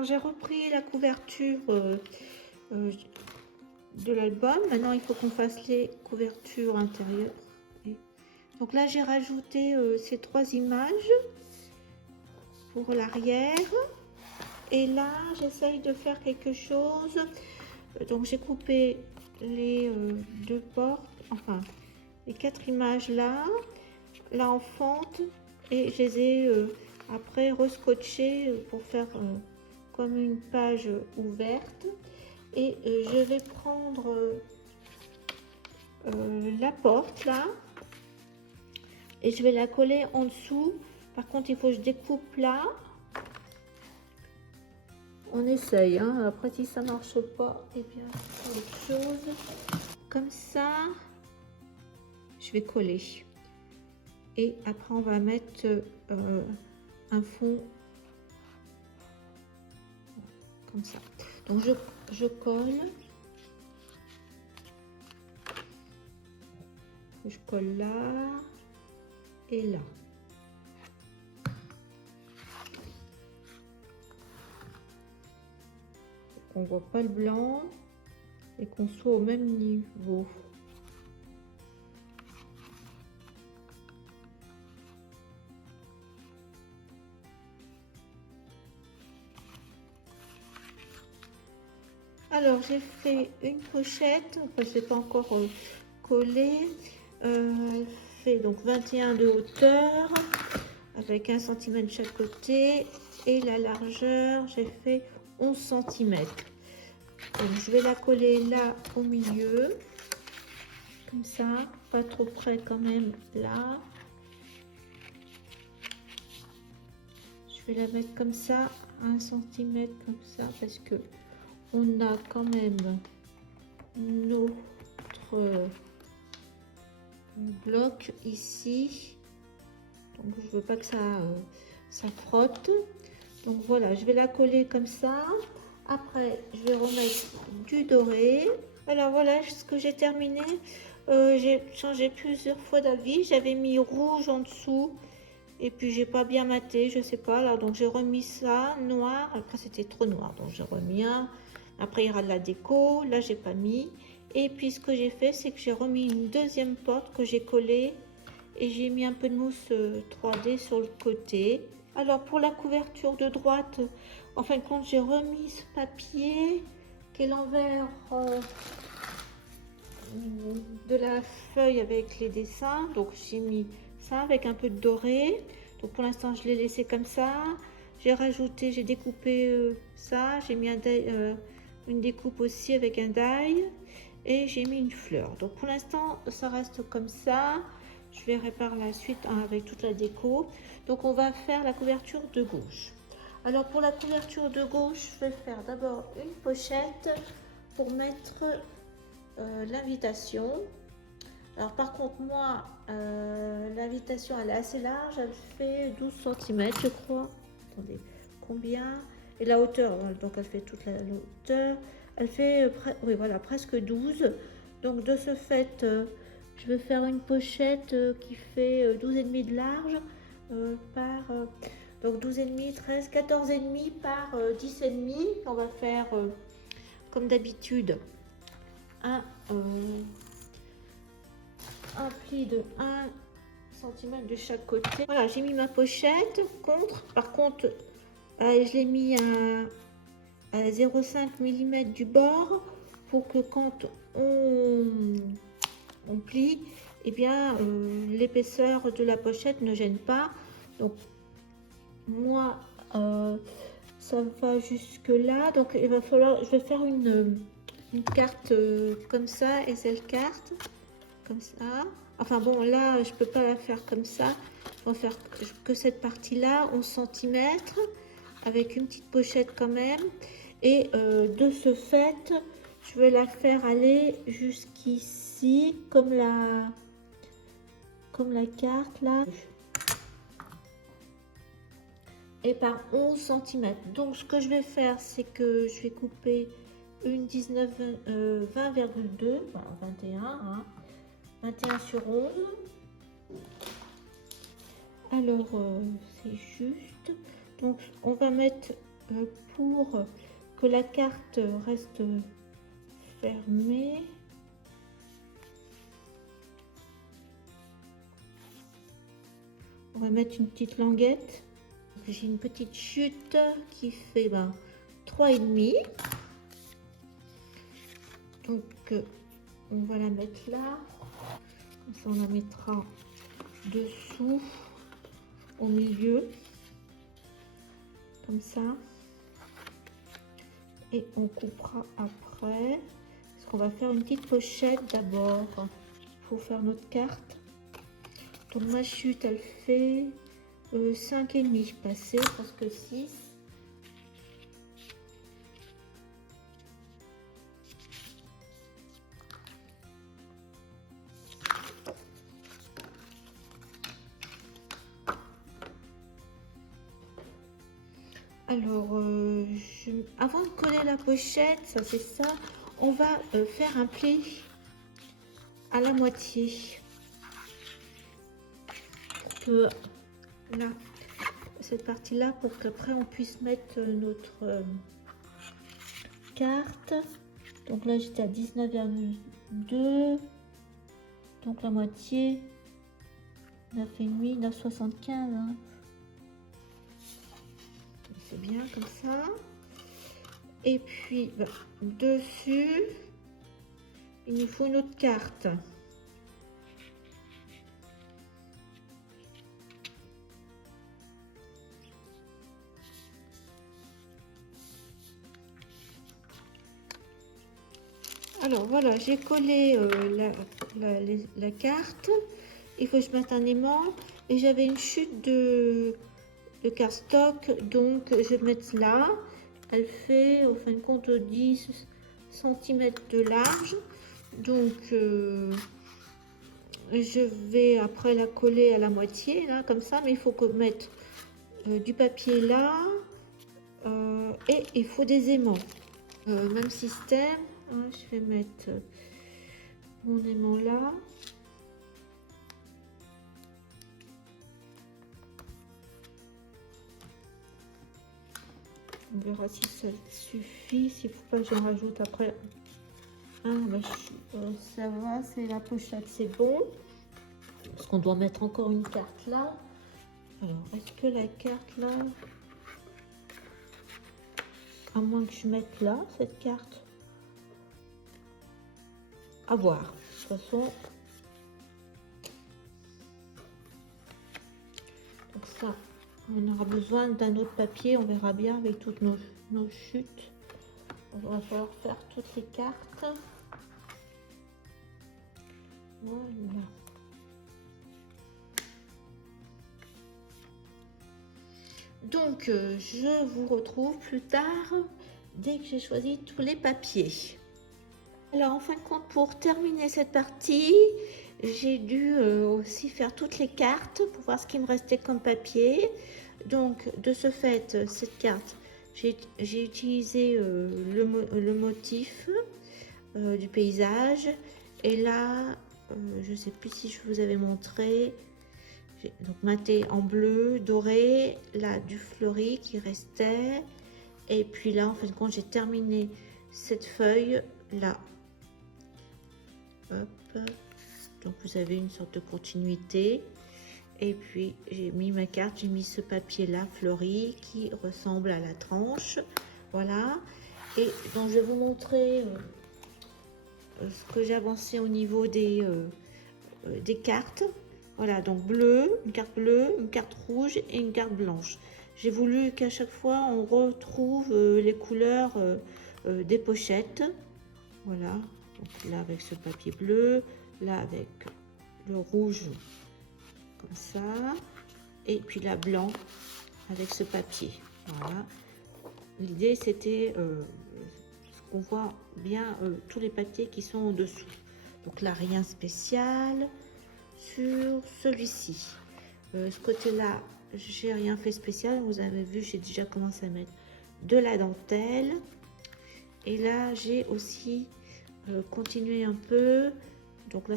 Alors j'ai repris la couverture euh, de l'album. Maintenant il faut qu'on fasse les couvertures intérieures. Et donc là j'ai rajouté ces 3 images pour l'arrière. Et là j'essaye de faire quelque chose. Donc j'ai coupé les 2 portes, enfin les 4 images là en fente, et je les ai après rescotché pour faire comme une page ouverte. Et je vais prendre la porte là et je vais la coller en dessous. Par contre il faut que je découpe là. On essaye, hein. Après si ça marche pas, et bien c'est autre chose. Comme ça je vais coller, et après on va mettre un fond comme ça. Donc je colle, je colle là et là. On voit pas le blanc et qu'on soit au même niveau. Alors j'ai fait une pochette, enfin, je l'ai pas encore collée. Elle fait donc 21 de hauteur avec 1 cm de chaque côté, et la largeur j'ai fait 11 cm. Donc je vais la coller là au milieu, comme ça, pas trop près quand même là. Je vais la mettre comme ça, 1 cm comme ça, parce que on a quand même notre bloc ici, donc je veux pas que ça frotte. Donc voilà, je vais la coller comme ça. Après je vais remettre du doré. Alors voilà ce que j'ai terminé. J'ai changé plusieurs fois d'avis. J'avais mis rouge en dessous et puis j'ai pas bien maté, je sais pas. Alors donc j'ai remis ça noir. Après c'était trop noir, donc j'ai remis un. Après il y aura de la déco. Là j'ai pas mis. Et puis ce que j'ai fait, c'est que j'ai remis une deuxième porte que j'ai collée, et j'ai mis un peu de mousse 3D sur le côté. Alors pour la couverture de droite, en fin de compte j'ai remis ce papier qui est l'envers de la feuille avec les dessins. Donc j'ai mis ça avec un peu de doré. Donc pour l'instant je l'ai laissé comme ça. J'ai rajouté, j'ai découpé ça, j'ai mis une découpe aussi avec un die, et j'ai mis une fleur. Donc pour l'instant ça reste comme ça. Je verrai par la suite avec toute la déco. Donc on va faire la couverture de gauche. Alors pour la couverture de gauche, je vais faire d'abord une pochette pour mettre l'invitation. Alors par contre moi l'invitation elle est assez large, elle fait 12 cm je crois. Attendez, combien? Et la hauteur, donc elle fait toute la hauteur, elle fait oui voilà, presque 12. Donc de ce fait je vais faire une pochette qui fait 12,5 de large par donc 12,5, 13, 14,5 par 10,5. On va faire comme d'habitude un pli de 1 cm de chaque côté. Voilà, j'ai mis ma pochette contre. Par contre, je l'ai mis à 0,5 mm du bord pour que quand on plie, et bien l'épaisseur de la pochette ne gêne pas. Donc moi ça va jusque là, donc il va falloir, je vais faire une carte comme ça, et c'est le carte comme ça. Enfin bon, là je peux pas la faire comme ça, on va faire que cette partie là, 11 cm, avec une petite pochette quand même. Et de ce fait je vais la faire aller jusqu'ici comme la carte là, et par 11 cm. Donc ce que je vais faire, c'est que je vais couper une 19 20,2 21 hein, 21 sur 11. Alors c'est juste, donc on va mettre pour que la carte reste fermée. On va mettre une petite languette. J'ai une petite chute qui fait 3,5. Donc on va la mettre là. Comme ça on la mettra dessous, au milieu. Comme ça. Et on coupera après. Parce qu'on va faire une petite pochette d'abord pour faire notre carte. Donc ma chute elle fait 5,5 passé, presque 6. Alors, avant de coller la pochette, ça c'est ça, on va faire un pli à la moitié. Pour que là, cette partie-là, pour qu'après on puisse mettre notre carte. Donc là, j'étais à 19,2. Donc la moitié, 9,5, 9,75. Hein. C'est bien comme ça. Et puis dessus, il nous faut une autre carte. Alors voilà, j'ai collé la carte. Il faut que je mette un aimant. Et j'avais une chute de cardstock, donc je vais mettre là. Elle fait au fin de compte 10 cm de large. Donc je vais après la coller à la moitié, là, comme ça. Mais il faut mettre du papier là. Et il faut des aimants. Même système. Je vais mettre mon aimant là. On verra si ça suffit. S'il ne faut pas que j'en rajoute après. Ça va, c'est la pochette, c'est bon. Parce qu'on doit mettre encore une carte là. Alors, est-ce que la carte là... À moins que je mette là, cette carte. À voir. De toute façon. Donc ça, on aura besoin d'un autre papier. On verra bien avec toutes nos chutes. On va falloir faire toutes les cartes. Voilà. Donc, je vous retrouve plus tard dès que j'ai choisi tous les papiers. Alors, en fin de compte, pour terminer cette partie, j'ai dû aussi faire toutes les cartes pour voir ce qui me restait comme papier. Donc, de ce fait, cette carte, j'ai utilisé le motif du paysage. Et là, je ne sais plus si je vous avais montré, j'ai donc maté en bleu, doré, là du fleuri qui restait. Et puis là, en fin de compte, j'ai terminé cette feuille là. Hop. Donc vous avez une sorte de continuité. Et puis j'ai mis ma carte, j'ai mis ce papier là fleuri qui ressemble à la tranche. Voilà. Et donc je vais vous montrer ce que j'ai avancé au niveau des cartes. Voilà, donc bleu, une carte bleue, une carte rouge et une carte blanche. J'ai voulu qu'à chaque fois on retrouve les couleurs des pochettes. Voilà, donc là avec ce papier bleu, là avec le rouge comme ça, et puis là blanc avec ce papier. Voilà, l'idée c'était qu'on voit bien tous les papiers qui sont en dessous. Donc là rien spécial sur celui-ci. Ce côté-là, j'ai rien fait spécial. Vous avez vu, j'ai déjà commencé à mettre de la dentelle. Et là, j'ai aussi continué un peu. Donc là,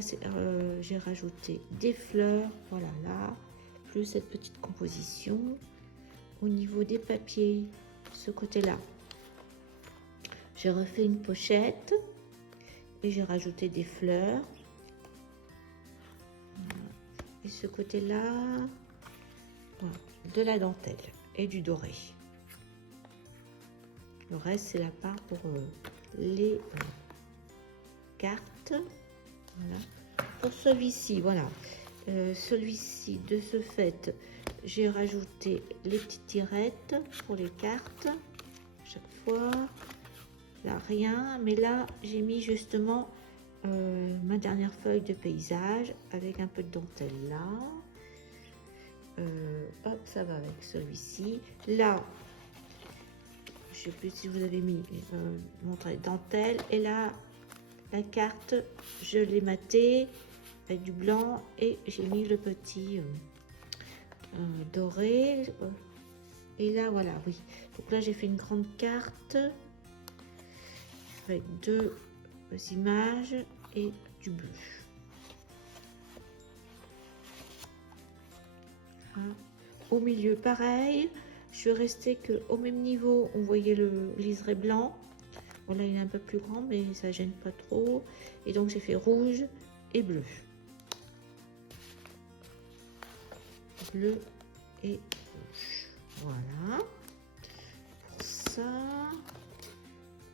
j'ai rajouté des fleurs. Voilà, là. Plus cette petite composition. Au niveau des papiers, ce côté-là, j'ai refait une pochette et j'ai rajouté des fleurs. Et ce côté-là, voilà, de la dentelle et du doré. Le reste, c'est la part pour les cartes. Voilà. Pour celui-ci, voilà. Celui-ci, de ce fait, j'ai rajouté les petites tirettes pour les cartes. Chaque fois, là, rien. Mais là, j'ai mis justement ma dernière feuille de paysage avec un peu de dentelle là. Hop, ça va avec celui-ci. Là, je sais plus si vous avez mis montré dentelle. Et là, la carte, je l'ai matée avec du blanc et j'ai mis le petit doré. Et là, voilà, oui. Donc là, j'ai fait une grande carte avec deux images et du bleu. Au milieu, pareil. Je suis restée que au même niveau, on voyait le liseré blanc. Bon, là, il est un peu plus grand, mais ça gêne pas trop. Et donc, j'ai fait rouge et bleu. Bleu et rouge. Voilà. Pour ça,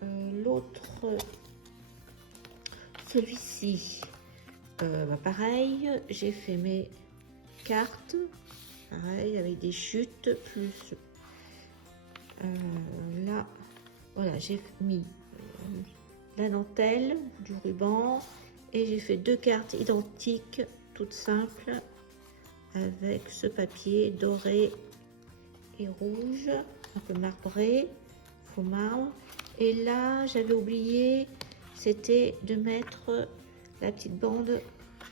l'autre, celui-ci, pareil, j'ai fait mes cartes. Pareil, avec des chutes, plus là, voilà, j'ai mis la dentelle, du ruban, et j'ai fait deux cartes identiques, toutes simples, avec ce papier doré et rouge, un peu marbré, faux marbre. Et là, j'avais oublié, c'était de mettre la petite bande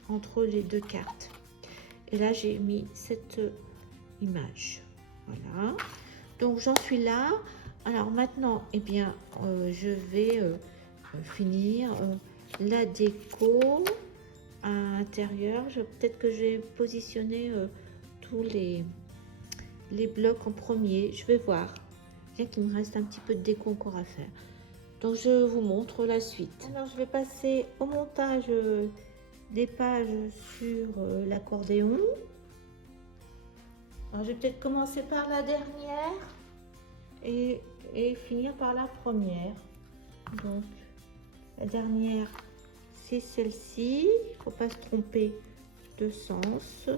entre les deux cartes. Et là, j'ai mis cette image. Voilà. Donc, j'en suis là. Alors maintenant, eh bien, je vais finir la déco à l'intérieur. Peut-être que je vais positionner tous les blocs en premier. Je vais voir. Bien qu'il me reste un petit peu de déco encore à faire. Donc, je vous montre la suite. Alors, je vais passer au montage des pages sur l'accordéon. Alors, je vais peut-être commencer par la dernière et finir par la première. Donc, la dernière, c'est celle-ci. Il ne faut pas se tromper de sens.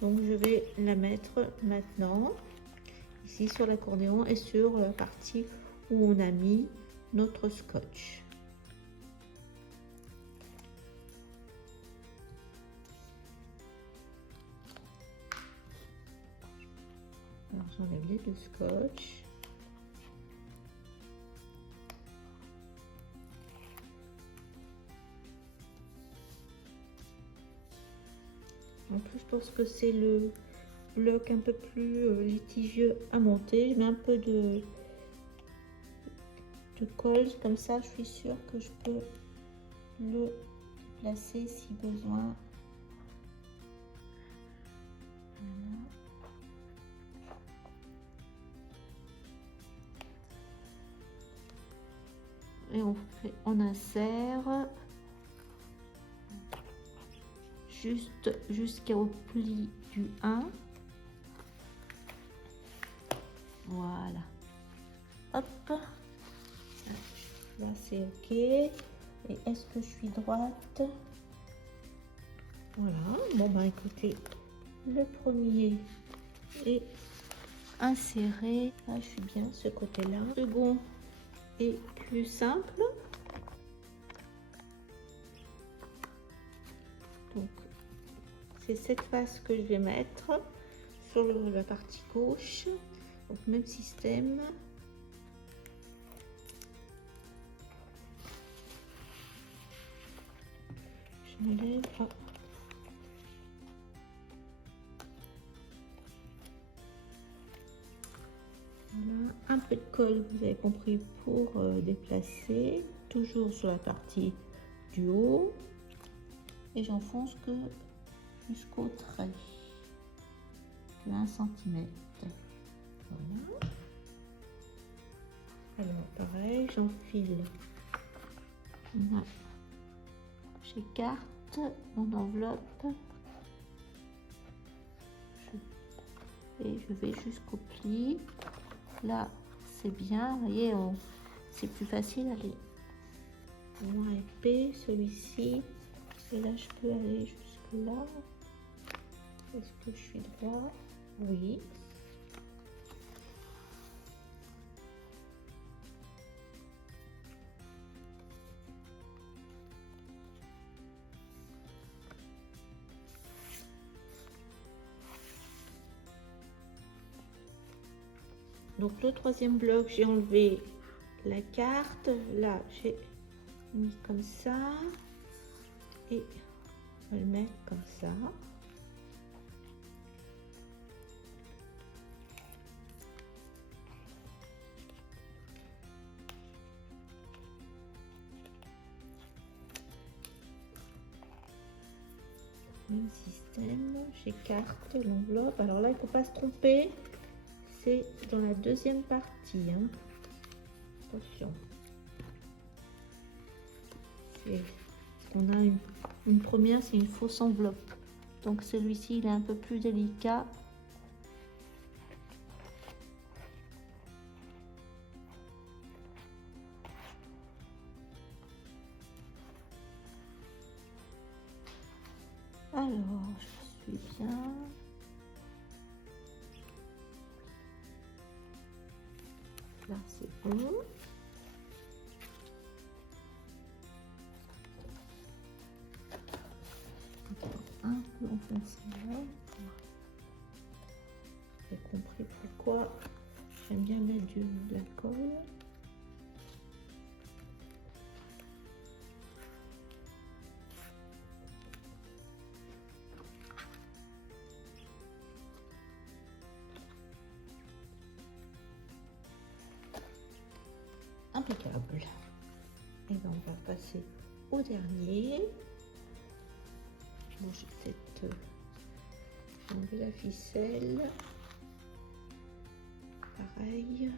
Donc, je vais la mettre maintenant, ici sur l'accordéon et sur la partie où on a mis notre scotch. Alors, j'enlève les deux scotch. En plus, je pense que c'est le bloc un peu plus litigieux à monter. Je mets un peu de colle, comme ça, je suis sûre que je peux le placer si besoin. Voilà. Et on insère juste jusqu'au pli du 1. Voilà. Hop. Là, c'est OK. Et est-ce que je suis droite? Voilà. Bon, ben écoutez, le premier est inséré. Là, je suis bien ce côté-là. Le second est plus simple. Donc, c'est cette face que je vais mettre sur la partie gauche. Donc, même système. Je m'enlève. Hop. Voilà, un peu de colle, vous avez compris, pour déplacer, toujours sur la partie du haut, et j'enfonce que jusqu'au trait de 1 cm. Voilà. Alors pareil, j'enfile. J'écarte mon enveloppe et je vais jusqu'au pli. Là, c'est bien, vous voyez, c'est plus facile à aller moins épais, celui-ci. Et là, je peux aller jusque là. Est-ce que je suis droit? Oui. Donc le troisième bloc, j'ai enlevé la carte. Là, j'ai mis comme ça. Et on va le mettre comme ça. Même système, j'écarte l'enveloppe. Alors là, il ne faut pas se tromper. C'est dans la deuxième partie. Hein. Attention. On a une première, c'est une fausse enveloppe. Donc celui-ci, il est un peu plus délicat. Alors, je suis bien. Là, c'est bon. Un peu enfoncé là. J'ai compris pourquoi j'aime bien mettre de la colle. Impeccable. Et ben on va passer au dernier. Bon, j'ai enlevé la ficelle. Pareil.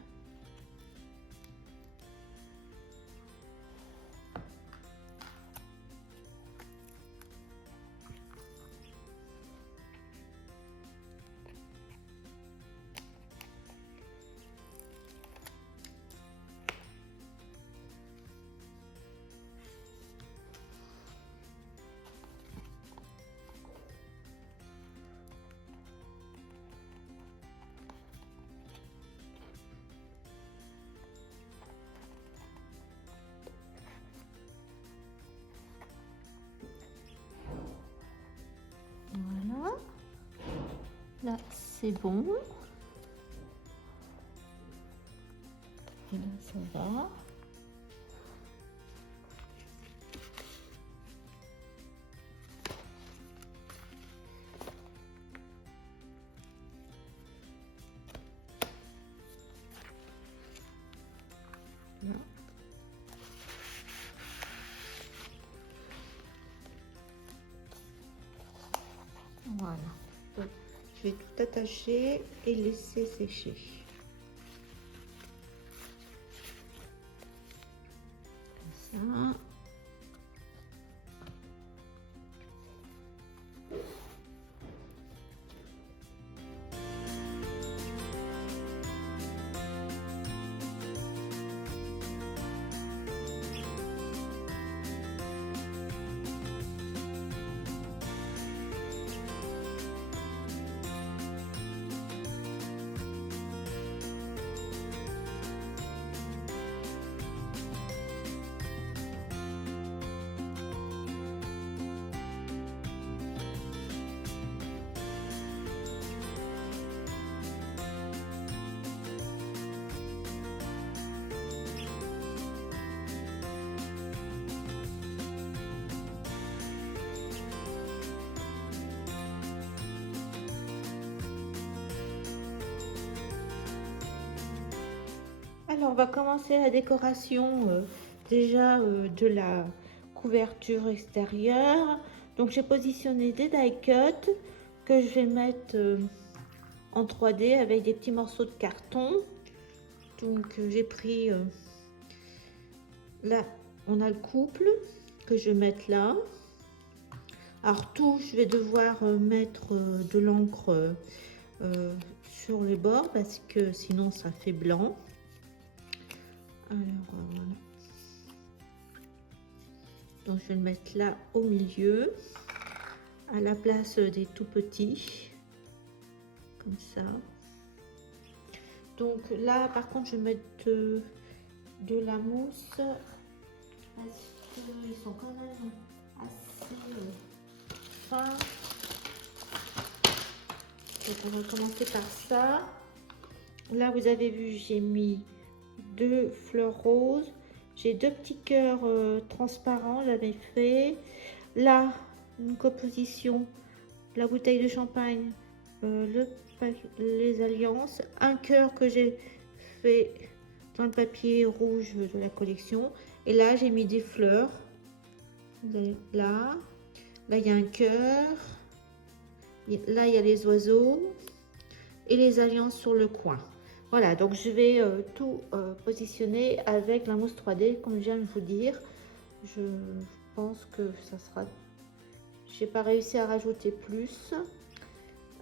Voilà. Là, c'est bon. Et là, ça va. Là. Voilà. Donc, je vais tout attacher et laisser sécher. Comme ça. Alors, on va commencer la décoration de la couverture extérieure. Donc, j'ai positionné des die cuts que je vais mettre en 3D avec des petits morceaux de carton. Donc j'ai pris, là on a le couple que je vais mettre là. Alors tout, je vais devoir mettre de l'encre sur les bords parce que sinon ça fait blanc. Alors voilà. Donc je vais le mettre là au milieu, à la place des tout petits, comme ça. Donc là par contre je vais mettre de la mousse parce qu'ils sont quand même assez fins. Donc on va commencer par ça. Là vous avez vu, j'ai mis 2 fleurs roses. J'ai 2 petits cœurs transparents, j'avais fait. Là, une composition, la bouteille de champagne, les alliances, un cœur que j'ai fait dans le papier rouge de la collection. Et là, j'ai mis des fleurs. Là, il y a un cœur. Là, il y a les oiseaux et les alliances sur le coin. Voilà, donc je vais tout positionner avec la mousse 3D, comme je viens de vous dire. Je pense que ça sera... J'ai pas réussi à rajouter plus.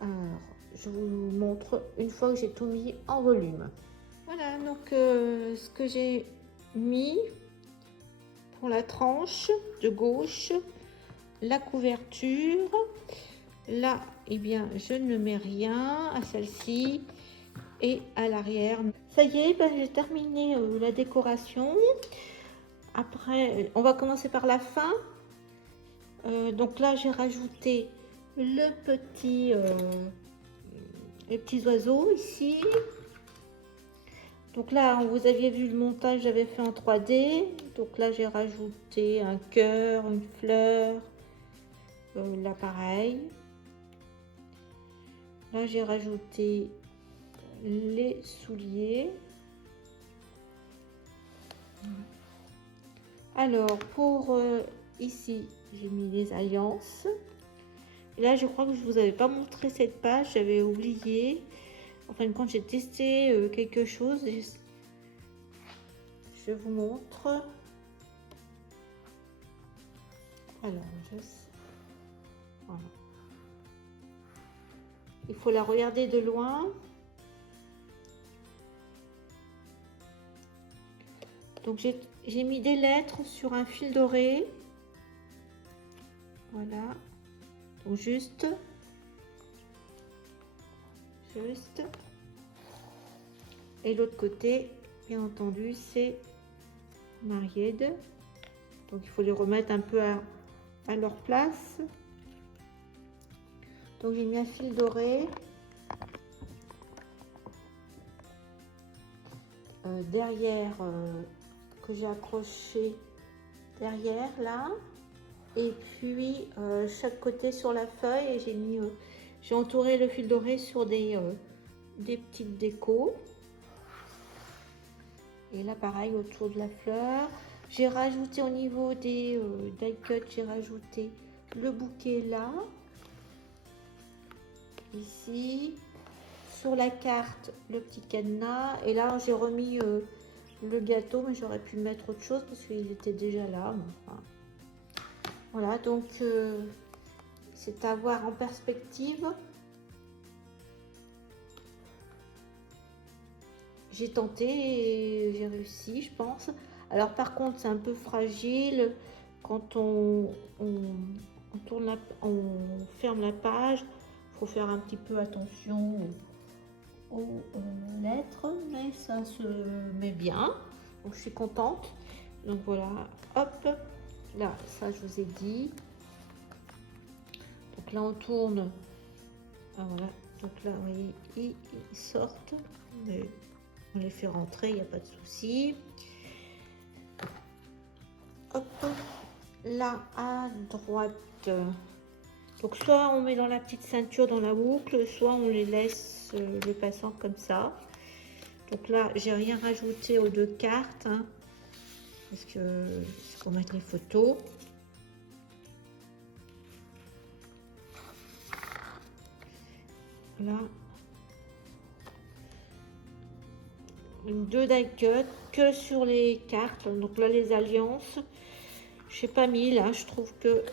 Alors, je vous montre une fois que j'ai tout mis en volume. Voilà, donc ce que j'ai mis pour la tranche de gauche, la couverture. Là, eh bien, je ne mets rien à celle-ci et à l'arrière. Ça y est, ben, j'ai terminé la décoration. Après, on va commencer par la fin. Donc là, j'ai rajouté les petits oiseaux ici. Donc là, vous aviez vu le montage, j'avais fait en 3D. Donc là, j'ai rajouté un cœur, une fleur, là pareil. Là, j'ai rajouté les souliers. Alors, pour ici, j'ai mis les alliances. Et là, je crois que je vous avais pas montré cette page, j'avais oublié. En fin de compte, j'ai testé quelque chose. Je vous montre. Alors, voilà. Il faut la regarder de loin. Donc, j'ai mis des lettres sur un fil doré. Voilà. Donc, juste. Et l'autre côté, bien entendu, c'est Mariette. Donc, il faut les remettre un peu à leur place. Donc, j'ai mis un fil doré. Derrière, que j'ai accroché derrière, là. Et puis, chaque côté sur la feuille, j'ai entouré le fil doré sur des petites décos. Et là, pareil, autour de la fleur. J'ai rajouté au niveau des die cut, j'ai rajouté le bouquet là. Ici. Sur la carte, le petit cadenas. Et là, j'ai remis le gâteau, mais j'aurais pu mettre autre chose parce qu'il était déjà là. Enfin, voilà, donc c'est à voir en perspective. J'ai tenté et j'ai réussi, je pense. Alors par contre, c'est un peu fragile quand on ferme la page. Il faut faire un petit peu attention aux lettres, mais ça se met bien. Donc je suis contente. Donc voilà, hop, là, ça je vous ai dit. Donc là, on tourne. Ah, voilà. Donc là, vous voyez, ils sortent. Mais on les fait rentrer, il n'y a pas de souci. Hop, là à droite. Donc soit on met dans la petite ceinture dans la boucle, soit on les laisse le passant comme ça. Donc là, j'ai rien rajouté aux 2 cartes, hein, parce que c'est pour mettre les photos. Là. 2 die cut que sur les cartes. Donc là, les alliances, je n'ai pas mis. Là, je trouve que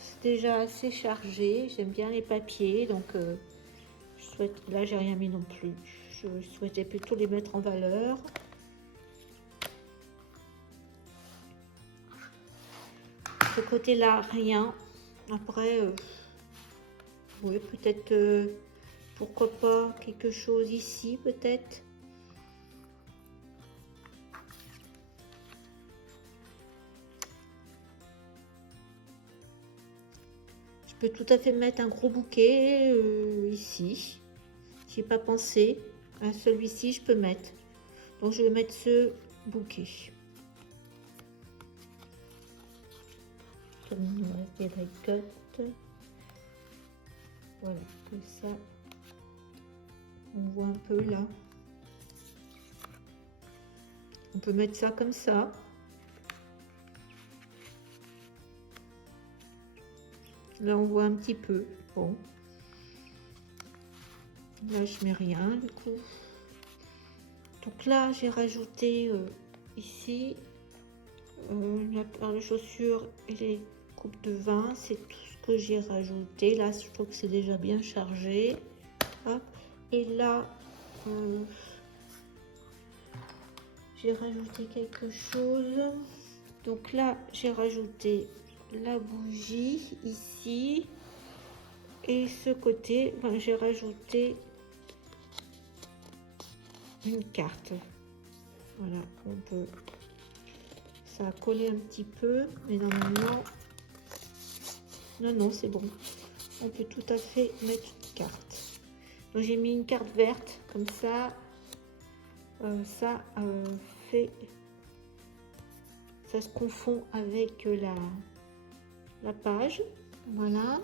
c'est déjà assez chargé. J'aime bien les papiers, donc je souhaite. Là, j'ai rien mis non plus. Je souhaitais plutôt les mettre en valeur. Ce côté-là, rien. Après, oui, peut-être, pourquoi pas quelque chose ici, peut-être. Je peux tout à fait mettre un gros bouquet ici. J'ai pas pensé à celui-ci, je peux mettre. Donc, je vais mettre ce bouquet. Comme il me reste des die cut. Voilà, comme ça. On voit un peu là. On peut mettre ça comme ça. Là, on voit un petit peu. Bon. Là, je mets rien, du coup. Donc là, j'ai rajouté ici la paire de chaussures et les coupes de vin. C'est tout ce que j'ai rajouté. Là, je trouve que c'est déjà bien chargé. Hop. Et là, j'ai rajouté quelque chose. Donc là, j'ai rajouté la bougie ici. Et ce côté, ben, j'ai rajouté une carte. Voilà, on peut. Ça a collé un petit peu, mais normalement, non, c'est bon. On peut tout à fait mettre une carte. Donc j'ai mis une carte verte comme ça. Ça fait, ça se confond avec la page. Voilà.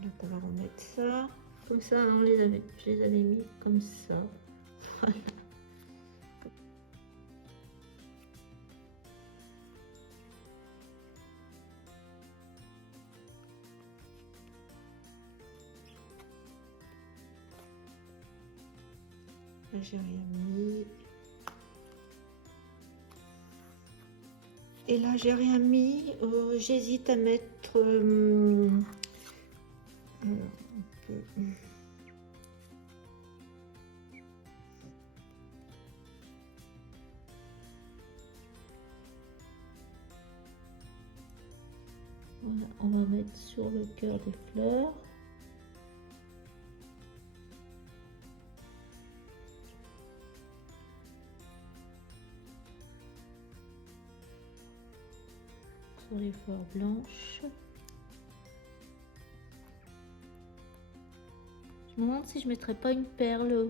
Donc on va remettre ça. Comme ça, on je les avais mis comme ça. Voilà. Là, j'ai rien mis. Et là, j'ai rien mis. J'hésite à mettre... Voilà, on va mettre sur le cœur des fleurs. Sur les fleurs blanches. Je me demande si je mettrais pas une perle.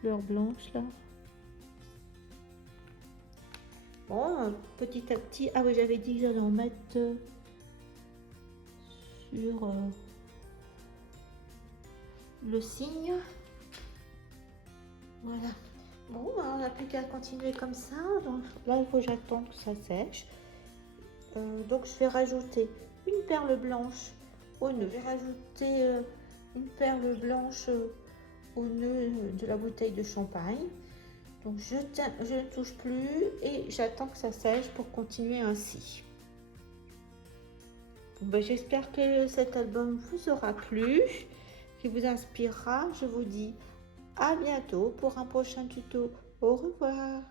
Fleurs blanches là. Bon, petit à petit. Ah oui, j'avais dit que j'allais en mettre sur le signe. Voilà. Bon, on n'a plus qu'à continuer comme ça. Donc là, il faut que j'attende que ça sèche. Donc je vais rajouter une perle blanche au nœud. Je vais rajouter une perle blanche au nœud de la bouteille de champagne. Donc je ne touche plus et j'attends que ça sèche pour continuer ainsi. Ben, j'espère que cet album vous aura plu, qu'il vous inspirera. Je vous dis à bientôt pour un prochain tuto. Au revoir.